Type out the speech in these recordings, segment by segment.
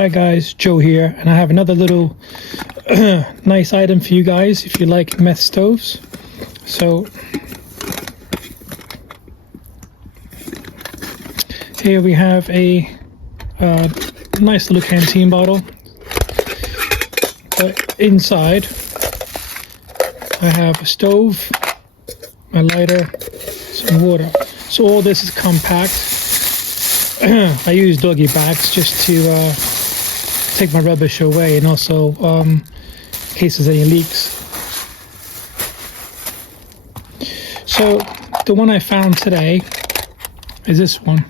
Hi guys, Joe here, and I have another little nice item for you guys if you like meth stoves. So here we have a nice little canteen bottle, but inside I have a stove, my lighter, some water. So all this is compact. I use doggy bags just to take my rubbish away, and also in case there's any leaks. So the one I found today is this one.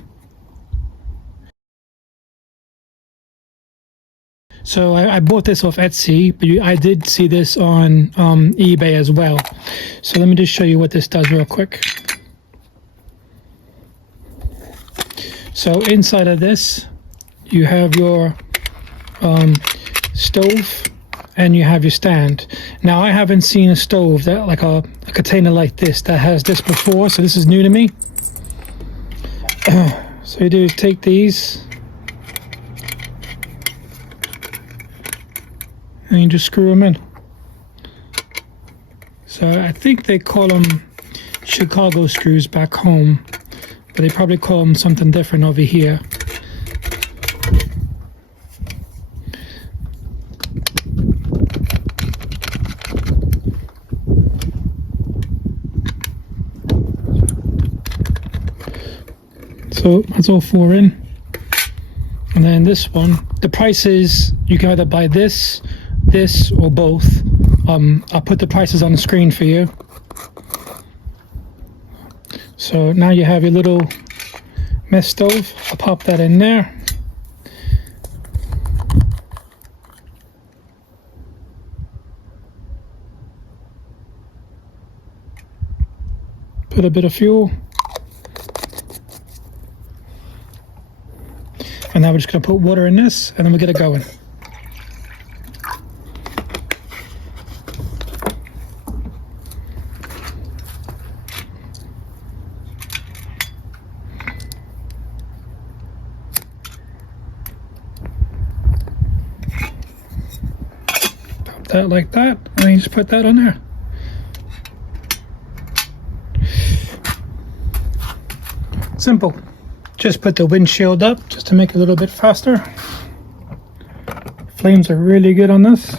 So I bought this off Etsy, but I did see this on eBay as well. So let me just show you what this does real quick. So inside of this, you have your stove and you have your stand. Now I haven't seen a stove that like a container like this that has this before, so this is new to me. So you do is take these and you just screw them in. So I think they call them Chicago screws back home, but they probably call them something different over here. So that's all four in. And then this one, the price is, you can either buy this, or both. I'll put the prices on the screen for you. So now you have your little meth stove. I'll pop that in there. Put a bit of fuel. And now we're just going to put water in this, and then we'll get it going. Pop that like that, and then you just put that on there. Simple. Just put the windshield up just to make it a little bit faster. Flames are really good on this.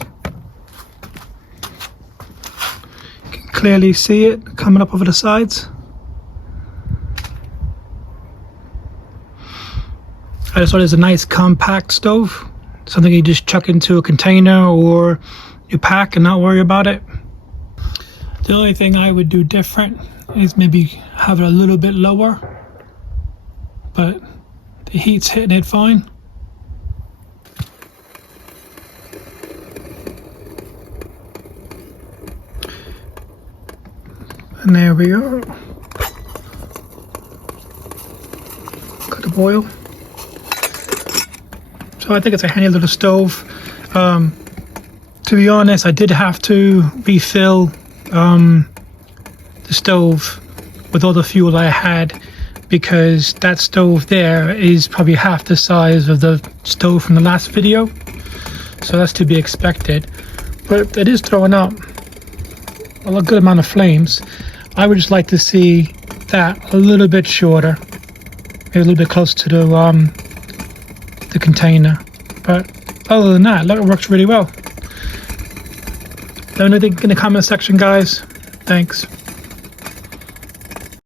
You can clearly see it coming up over the sides. I just thought it was a nice compact stove. Something you just chuck into a container or you pack and not worry about it. The only thing I would do different is maybe have it a little bit lower. But the heat's hitting it fine. And there we go. Got the boil. So I think it's a handy little stove. To be honest, I did have to refill the stove with all the fuel I had, because that stove there is probably half the size of the stove from the last video. So that's to be expected. But it is throwing out a good amount of flames. I would just like to see that a little bit shorter, maybe a little bit closer to the container. But other than that, look, it works really well. Let me know in the comment section, guys. Thanks.